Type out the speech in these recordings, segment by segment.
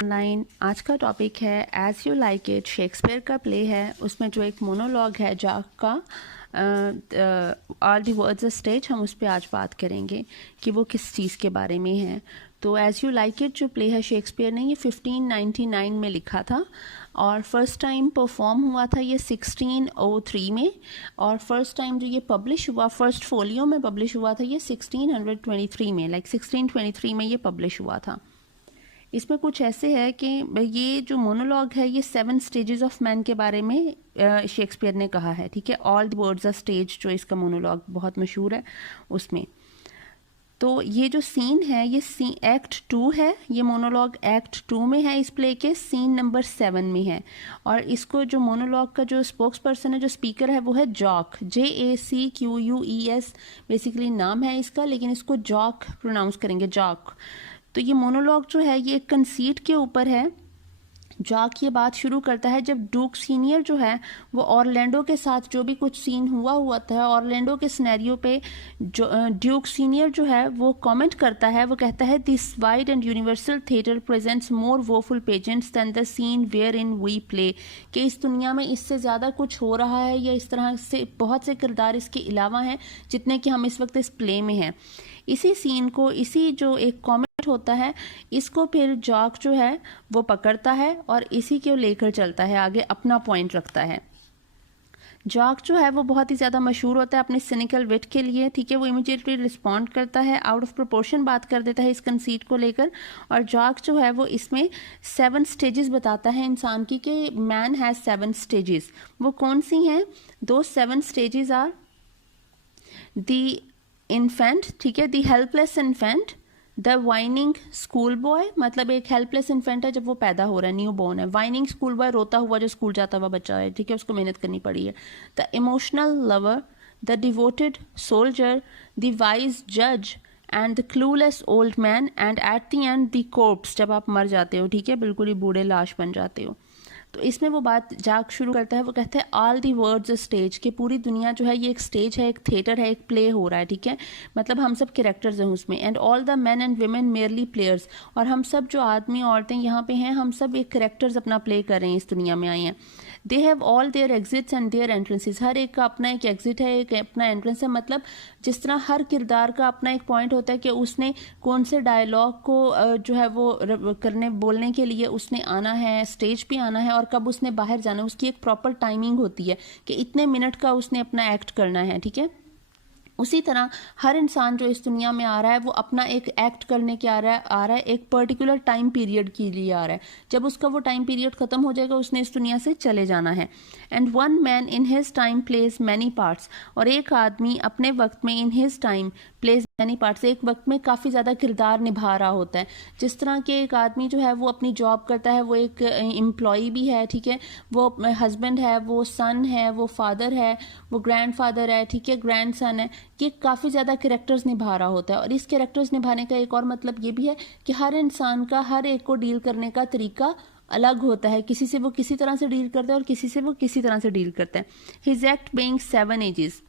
Online. आज का topic है as you like it, Shakespeare का प्ले है। उसमें जो एक मोनोलॉग है जाक का, all the world's a stage, हम उस पर आज बात करेंगे कि वो किस चीज़ के बारे में है। तो एज यू लाइक इट जो प्ले है शेक्सपियर ने ये 1599 में लिखा था और फर्स्ट टाइम परफॉर्म हुआ था ये 1603 में, और फर्स्ट टाइम जो ये पब्लिश हुआ, फर्स्ट फोलियो में पब्लिश हुआ था ये 1623 में, 1623 में ये पब्लिश हुआ था। इसमें कुछ ऐसे है कि ये जो मोनोलॉग है ये 7 स्टेजेस ऑफ मैन के बारे में शेक्सपियर ने कहा है, ठीक है। All the words a stage जो इसका मोनोलॉग बहुत मशहूर है उसमें। तो ये जो सीन है ये एक्ट 2 है, ये मोनोलॉग एक्ट 2 में है, इस प्ले के सीन नंबर 7 में है। और इसको जो मोनोलॉग का जो स्पोक्स पर्सन है, जो स्पीकर है, वो है जॉक, JACQUES बेसिकली नाम है इसका, लेकिन इसको जॉक प्रोनाउंस करेंगे, जॉक। तो ये मोनोलॉग जो है ये कंसीट के ऊपर है। जॉक ये बात शुरू करता है जब ड्यूक सीनियर जो है वो ऑरलैंडो के साथ जो भी कुछ सीन हुआ था, ऑरलैंडो के सिनेरियो पे जो ड्यूक सीनियर जो है वो कमेंट करता है, वो कहता है this wide and universal theatre presents more woeful pageants than the scene wherein we play, कि इस दुनिया में इससे ज़्यादा कुछ हो रहा है या इस तरह से बहुत से किरदार इसके अलावा हैं जितने कि हम इस वक्त इस प्ले में हैं। इसी सीन को, इसी जो एक कॉमेंट होता है, इसको फिर जॉक जो है वो पकड़ता है और इसी को लेकर चलता है आगे, अपना पॉइंट रखता है। जॉक जो है वो बहुत ही ज़्यादा मशहूर होता है अपने सिनिकल विट के लिए, ठीक है। वो इमीडिएटली रिस्पॉन्ड करता है, आउट ऑफ प्रोपोर्शन बात कर देता है इस कंसीट को लेकर। और जॉक जो है वो इसमें 7 स्टेजेस बताता है इंसान की, कि मैन हैज़ 7 स्टेजेस। वो कौन सी हैं? दो 7 स्टेजेस आर द इन्फेंट, ठीक है, the helpless infant, the whining school boy, मतलब एक हेल्पलेस इन्फेंट है जब वो पैदा हो रहा है, न्यू बॉर्न है। वाइनिंग स्कूल बॉय, रोता हुआ जो स्कूल जाता हुआ बच्चा है, ठीक है, उसको मेहनत करनी पड़ी है। The emotional lover, the devoted soldier, the wise जज and the clueless old man, and at the end the corpse, जब आप मर जाते हो, ठीक है, बिल्कुल ही बूढ़े लाश बन जाते हो। तो इसमें वो बात जाक शुरू करता है, वो कहता है ऑल दी वर्ड्स स्टेज, कि पूरी दुनिया जो है ये एक स्टेज है, एक थिएटर है, एक प्ले हो रहा है, ठीक है, मतलब हम सब कैरेक्टर्स हैं उसमें। And all the man and women merely players, और हम सब जो आदमी औरतें यहाँ पे हैं, हम सब एक कैरेक्टर्स अपना प्ले कर रहे हैं, इस दुनिया में आए हैं। They have all their exits and their entrances, हर एक का अपना एक एग्जिट है, एक अपना एंट्रेंस है। मतलब जिस तरह हर किरदार का अपना एक पॉइंट होता है कि उसने कौन से डायलॉग को जो है वो करने बोलने के लिए उसने आना है, स्टेज पे आना है, और कब उसने बाहर जाना है, उसकी एक प्रॉपर टाइमिंग होती है कि इतने मिनट का उसने अपना एक्ट करना है, ठीक है। उसी तरह हर इंसान जो इस दुनिया में आ रहा है वो अपना एक एक्ट करने के आ रहा है एक पर्टिकुलर टाइम पीरियड के लिए आ रहा है। जब उसका वो टाइम पीरियड खत्म हो जाएगा उसने इस दुनिया से चले जाना है। And one man in his time plays many parts, और एक आदमी अपने वक्त में in his time plays many parts, एक वक्त में काफ़ी ज़्यादा किरदार निभा रहा होता है। जिस तरह के एक आदमी जो है वो अपनी जॉब करता है, वो एक एम्प्लॉय भी है, ठीक है, वो हस्बैंड है, वो सन है, वो फादर है, वो ग्रैंड फादर है, ठीक है, ग्रैंड सन है, कि काफ़ी ज़्यादा कैरेक्टर्स निभा रहा होता है। और इस कैरेक्टर्स निभाने का एक और मतलब ये भी है कि हर इंसान का हर एक को डील करने का तरीका अलग होता है, किसी से वो किसी तरह से डील करता है और किसी से वो किसी तरह से डील करता है। हिज एक्ट बीइंग 7 एजेस,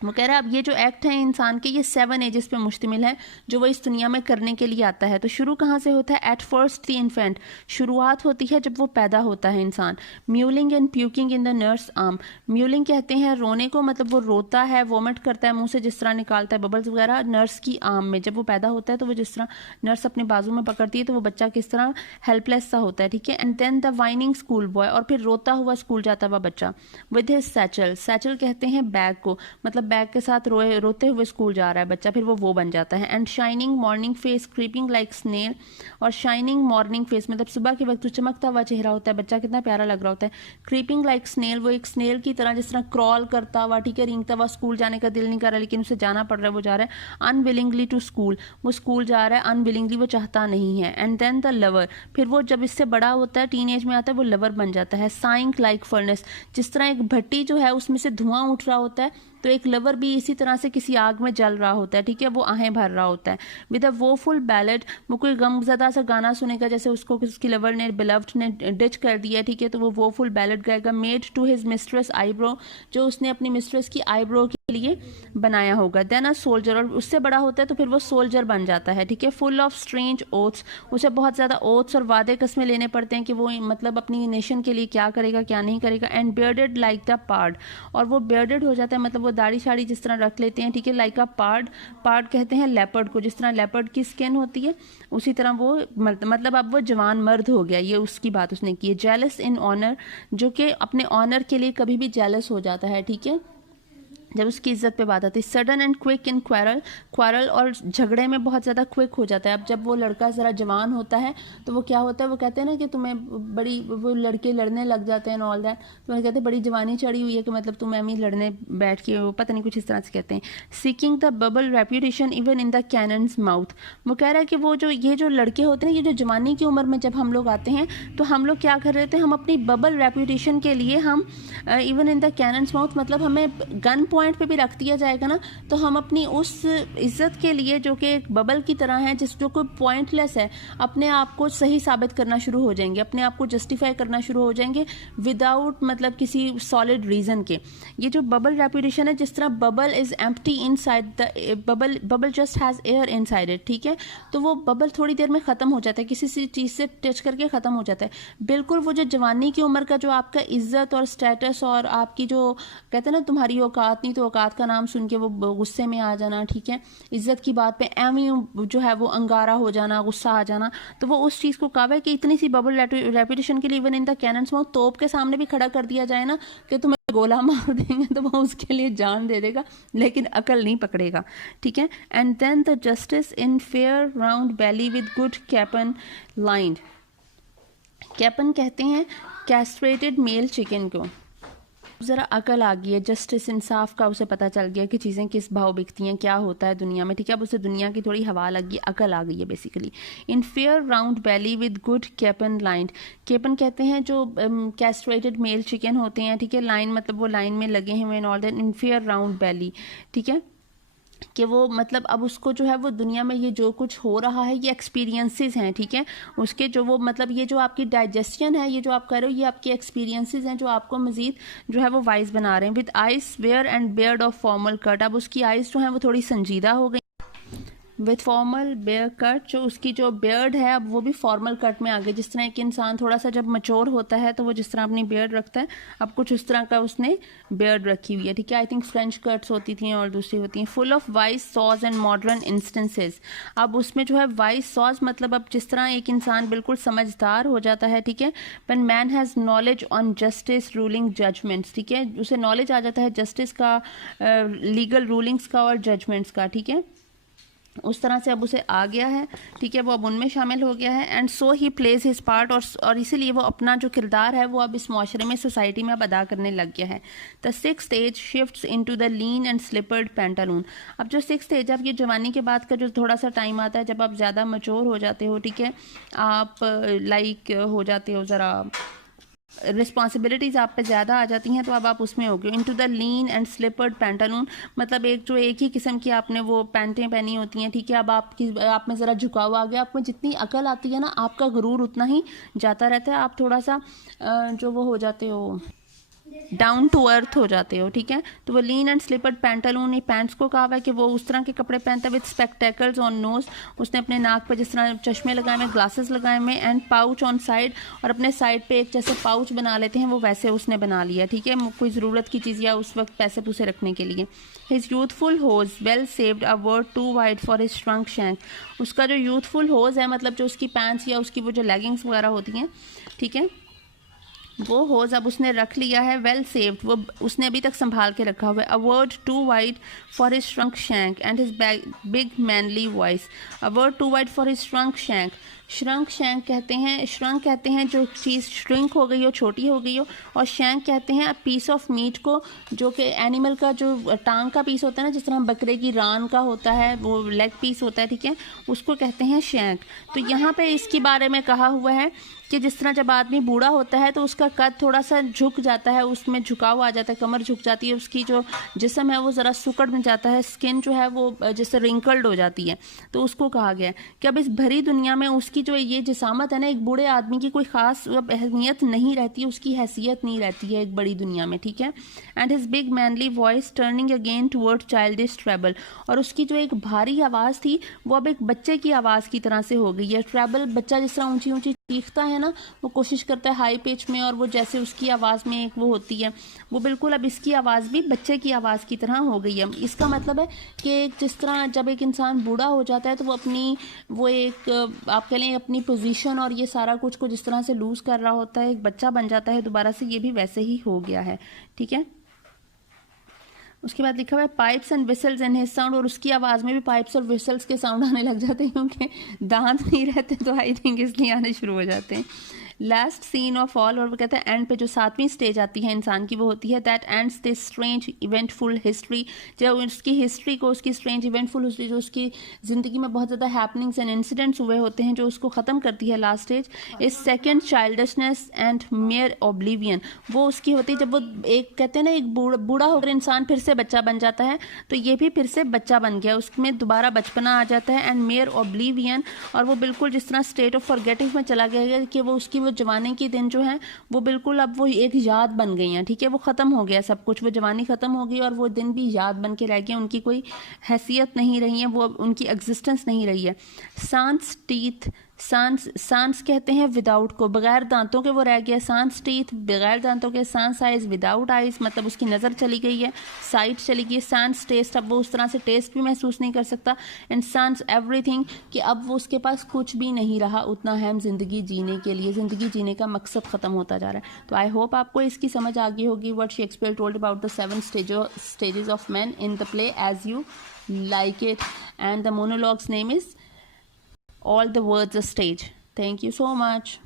वो कह रहा है अब ये जो एक्ट है इंसान के, ये 7 एजेस पे मुश्तमिल है जो वो इस दुनिया में करने के लिए आता है। तो शुरू कहाँ से होता है? एट फर्स्ट द इन्फेंट, शुरुआत होती है जब वो पैदा होता है इंसान। Mewling and puking in the nurse arm, mewling कहते हैं रोने को, मतलब वो रोता है, वोमिट करता है मुंह से, जिस तरह निकालता है बबल्स वगैरह, नर्स की आर्म में। जब वो पैदा होता है तो वो जिस तरह नर्स अपने बाजू में पकड़ती है तो वो बच्चा किस तरह हेल्पलेस सा होता है, ठीक है। And then the whining schoolboy, और फिर रोता हुआ स्कूल जाता हुआ बच्चा। विद हिज सैचल, सैचल कहते हैं बैग को, मतलब बैग के साथ रोते हुए स्कूल जा रहा है बच्चा, फिर वो बन जाता है। And shining morning face creeping like snail, और शाइनिंग मॉर्निंग फेस मतलब सुबह के वक्त चमकता हुआ चेहरा होता है, बच्चा कितना प्यारा लग रहा होता है। क्रीपिंग लाइक स्नेल, वो एक स्नेल की तरह जिस तरह क्रॉल करता हुआ, ठीक है, रेंगता हुआ, स्कूल जाने का दिल नहीं कर रहा लेकिन उसे जाना पड़ रहा है, वो जा रहा है। अनविलिंगली टू स्कूल, वो स्कूल जा रहा है अनविलिंगली, वो चाहता नहीं है। एंड देन द लवर, फिर वो जब इससे बड़ा होता है, टीन एज में आता है, वो लवर बन जाता है। साइंग लाइक फर्नेस, जिस तरह एक भट्टी जो है उसमें से धुआं उठ रहा होता है, तो एक लवर भी इसी तरह से किसी आग में जल रहा होता है, ठीक है, वो आहें भर रहा होता है। विद अ वोफुल बैलेड, वो कोई गमज़दा सा गाना सुनेगा जैसे उसको उसकी लवर ने, बिलव्ड ने डिच कर दिया, ठीक है, तो वो वोफुल बैलेड गाएगा। Made to his mistress eyebrow, जो उसने अपनी मिस्ट्रेस की आईब्रो की लिए बनाया होगा। देन अ सोल्जर, और उससे बड़ा होता है तो फिर वो सोल्जर बन जाता है, ठीक है। फुल ऑफ स्ट्रेंज ओथ्स, उसे बहुत ज़्यादा ओथ्स और वादे कस्में लेने पड़ते हैं कि वो मतलब अपनी नेशन के लिए क्या करेगा क्या नहीं करेगा। एंड बियर्डेड लाइक द पार्ड, और वो बियर्डेड हो जाता है, मतलब वो दाढ़ी शाड़ी जिस तरह रख लेते हैं, ठीक है। लाइक अ पार्ड, पार्ड कहते हैं लेपर्ड को, जिस तरह लेपर्ड की स्किन होती है उसी तरह वो मतलब अब वो जवान मर्द हो गया, ये उसकी बात उसने की है। जेलस इन ऑनर, जो कि अपने ऑनर के लिए कभी भी जेलस हो जाता है, ठीक है, जब उसकी इज्जत पे बात आती है। Sudden and quick in quarrel, quarrel और झगड़े में बहुत ज़्यादा क्विक हो जाता है। अब जब वो लड़का ज़रा जवान होता है तो वो क्या होता है, वो कहते हैं ना कि तुम्हें बड़ी, वो लड़के लड़ने लग जाते हैं ऑल दैट, तो वो कहते हैं बड़ी जवानी चढ़ी हुई है कि मतलब तुम एम ही लड़ने बैठ के, वो पता नहीं कुछ इस तरह से कहते हैं। Seeking the bubble reputation even in the cannons mouth, वो कह रहा है कि वो जो ये जो लड़के होते हैं, ये जो जवानी की उम्र में जब हम लोग आते हैं तो हम लोग क्या कर रहे थे, हम अपनी बबल रेप्यूटेशन के लिए हम even in the cannons mouth, मतलब हमें गन पॉइंट पे भी रख दिया जाएगा ना, तो हम अपनी उस इज्जत के लिए जो कि एक बबल की तरह है, जिस जो कोई पॉइंटलेस है, अपने आप को सही साबित करना शुरू हो जाएंगे, अपने आप को जस्टिफाई करना शुरू हो जाएंगे विदाउट मतलब किसी सॉलिड रीजन के। ये जो बबल रेपुटेशन है, जिस तरह bubble is empty inside the bubble just has air inside it, ठीक है, तो वो बबल थोड़ी देर में खत्म हो जाता है, किसी चीज से टच करके खत्म हो जाता है। बिल्कुल वो जो जवानी की उम्र का जो आपका इज्जत और स्टेटस और आपकी जो कहते हैं ना तुम्हारी औकात नहीं तो औकात का नाम सुन के वो गुस्से में आ जाना, ठीक है, इज्जत की बात पे एवं जो है वो अंगारा हो जाना, गुस्सा आ जाना, तो वो उस चीज़ को कहा है कि इतनी सी बबल रेपुटेशन के लिए इवन इन द कैनन्स में तोप के सामने भी खड़ा कर दिया जाए ना कि तुम्हें गोला मार देंगे तो वो उसके लिए जान दे देगा, लेकिन अकल नहीं पकड़ेगा, ठीक है। And then the justice in fair round belly with good capon lined, capon कहते हैं कैस्ट्रेटेड मेल चिकन को। ज़रा अकल आ गई है, जस्टिस इंसाफ का उसे पता चल गया कि चीज़ें किस भाव बिकती हैं, क्या होता है दुनिया में, ठीक है। अब उसे दुनिया की थोड़ी हवा लगी, अकल आ गई है basically. In fair round belly with good capon lined, capon कहते हैं जो कैस्ट्रेटेड मेल चिकन होते हैं, ठीक है, लाइन मतलब वो लाइन में लगे हुए, all that in fair round belly, ठीक है, कि वो मतलब अब उसको जो है वो दुनिया में ये जो कुछ हो रहा है ये एक्सपीरियंसेस हैं, ठीक है, उसके जो वो मतलब ये जो आपकी डाइजेशन है, ये जो आप कर रहे हो, ये आपके एक्सपीरियंसेस हैं जो आपको मजीद जो है वो वाइज बना रहे हैं। With eyes where and beard of formal cut, अब उसकी आइज जो है वो थोड़ी संजीदा हो गई। विथ फॉर्मल बेयर कट, जो उसकी जो बियर्ड है अब वो भी फॉर्मल कट में आ गई। जिस तरह एक इंसान थोड़ा सा जब मच्योर होता है तो वो जिस तरह अपनी बियर्ड रखता है, अब कुछ उस तरह का उसने बियर्ड रखी हुई है, ठीक है। आई थिंक फ्रेंच कट्स होती थी और दूसरी होती हैं। Full of wise saws and modern instances, अब उसमें जो है वाइज सॉज मतलब अब जिस तरह एक इंसान बिल्कुल समझदार हो जाता है, ठीक है। When man has knowledge on justice ruling judgements, ठीक है, उसे नॉलेज आ जाता है जस्टिस का, लीगल रूलिंग्स का और जजमेंट्स का, ठीक है, उस तरह से अब उसे आ गया है, ठीक है, वो अब उनमें शामिल हो गया है। And so he plays his part, और इसीलिए वो अपना जो किरदार है वो अब इस माशरे में, सोसाइटी में अब अदा करने लग गया है। The sixth age shifts into the lean and slippered pantaloon, अब जो सिक्स्थ एज, अब ये जवानी के बाद का जो थोड़ा सा टाइम आता है जब आप ज़्यादा मैच्योर हो जाते हो, ठीक है, आप लाइक हो जाते हो, ज़रा रिस्पॉन्सिबिलिटीज़ आप पे ज़्यादा आ जाती हैं, तो अब आप उसमें हो गए। Into the lean and slippered pantaloon, मतलब एक ही किस्म की आपने वो पैंटें पहनी होती हैं, ठीक है, अब आप में ज़रा झुकाव आ गया, आप में जितनी अकल आती है ना, आपका गुरूर उतना ही जाता रहता है, आप थोड़ा सा जो वो हो जाते हो, डाउन टू अर्थ हो जाते हो, ठीक है। तो वो लीन एंड स्लिपर्ड पैंटालून, ये पैंट्स को कहा हुआ है कि वो उस तरह के कपड़े पहनता है। विद स्पेक्टेकल्स ऑन नोज, उसने अपने नाक पर जिस तरह चश्मे लगाए हुए, ग्लासेस लगाए हुए, एंड पाउच ऑन साइड, और अपने साइड पे एक जैसे पाउच बना लेते हैं वो वैसे उसने बना लिया, ठीक है, कोई ज़रूरत की चीज़ या उस वक्त पैसे पूसे रखने के लिए। His youthful hose well saved, a world too wide for his shrunk shank, उसका जो यूथफुल होज है मतलब जो उसकी पैंट्स या उसकी वो जो लेगिंग्स वगैरह होती हैं, ठीक है, वो होज अब उसने रख लिया है। वेल सेव्ड, वो उसने अभी तक संभाल के रखा हुआ है। A world too wide for his shrunk shank and his big manly voice, a world too wide for his shrunk shank, shrunk shank कहते हैं, श्रंक कहते हैं जो चीज़ श्रिंक हो गई हो, छोटी हो गई हो, और शैंक कहते हैं पीस ऑफ मीट को, जो कि एनिमल का जो टांग का पीस होता है ना, जिस तरह बकरे की रान का होता है, वो लेग पीस होता है, ठीक है, उसको कहते हैं शैंक। तो यहाँ पे इसके बारे में कहा हुआ है कि जिस तरह जब आदमी बूढ़ा होता है तो उसका कद थोड़ा सा झुक जाता है, उसमें झुकाव आ जाता है, कमर झुक जाती है, उसकी जो जिस्म है वो ज़रा सुकड़ में जाता है, स्किन जो है वो जैसे रिंकल्ड हो जाती है, तो उसको कहा गया है कि अब इस भरी दुनिया में उसकी की जो ये जिसामत है ना, एक बूढ़े आदमी की कोई ख़ास अहमियत नहीं रहती है, उसकी हैसियत नहीं रहती है एक बड़ी दुनिया में, ठीक है। And his big manly voice turning again toward childish treble, और उसकी जो एक भारी आवाज़ थी वो अब एक बच्चे की आवाज़ की तरह से हो गई है। ट्रेबल, बच्चा जिस तरह ऊंची ऊंची चीखता है ना, वो कोशिश करता है हाई पिच में, और वो जैसे उसकी आवाज़ में एक वो होती है, वो बिल्कुल अब इसकी आवाज़ भी बच्चे की आवाज़ की तरह हो गई है। इसका मतलब है कि जिस तरह जब एक इंसान बूढ़ा हो जाता है तो वो अपनी वो एक आप कह लें अपनी पोजीशन और ये सारा कुछ को जिस तरह से लूज़ कर रहा होता है, एक बच्चा बन जाता है दोबारा से, ये भी वैसे ही हो गया है, ठीक है। उसके बाद लिखा हुआ है pipes and whistles in his sound, और उसकी आवाज़ में भी पाइप्स और विसल्स के साउंड आने लग जाते हैं, क्योंकि दांत नहीं रहते तो आई थिंक इसलिए आने शुरू हो जाते हैं। लास्ट सीन ऑफ ऑल, और वो कहते हैं एंड पे जो 7वीं स्टेज आती है इंसान की, वो होती है that ends this strange eventful history, जब उसकी हिस्ट्री को, उसकी स्ट्रेंज इवेंटफुल हिस्ट्री, जो उसकी ज़िंदगी में बहुत ज़्यादा हैपनिंग्स एंड इंसिडेंट्स हुए होते हैं, जो उसको ख़त्म करती है last stage, is second childishness and mayor oblivion. वो उसकी होती है जब वो एक कहते हैं ना एक बूढ़ा होकर इंसान फिर से बच्चा बन जाता है, तो ये भी फिर से बच्चा बन गया, उसमें दोबारा बचपना आ जाता है, एंड मेयर ओब्लिवियन, और वो बिल्कुल जिस तरह स्टेट ऑफ फॉरगेटिंग में चला गया कि वो उसकी जवानी के दिन जो हैं वो बिल्कुल अब वो एक याद बन गई हैं, ठीक है। वो ख़त्म हो गया सब कुछ, वो जवानी ख़त्म हो गई और वो दिन भी याद बन के रह गए, उनकी कोई हैसियत नहीं रही है, वो उनकी एग्जिस्टेंस नहीं रही है। सांस टीथ, सांस कहते हैं विदाउट को, बगैर दांतों के वो रह गया, सांस टीथ बगैर दांतों के, सांस आइज विदाउट आइज, मतलब उसकी नज़र चली गई है, साइट चली गई, सांस टेस्ट, अब वो उस तरह से टेस्ट भी महसूस नहीं कर सकता, एंड सांस एवरीथिंग, कि अब वो उसके पास कुछ भी नहीं रहा उतना अहम ज़िंदगी जीने के लिए, ज़िंदगी जीने का मकसद ख़त्म होता जा रहा है। तो आई होप आपको इसकी समझ आ गई होगी what Shakespeare told about the 7 stages of man in the play as you like it, and the monologue's name is All the Words a Stage. Thank you so much.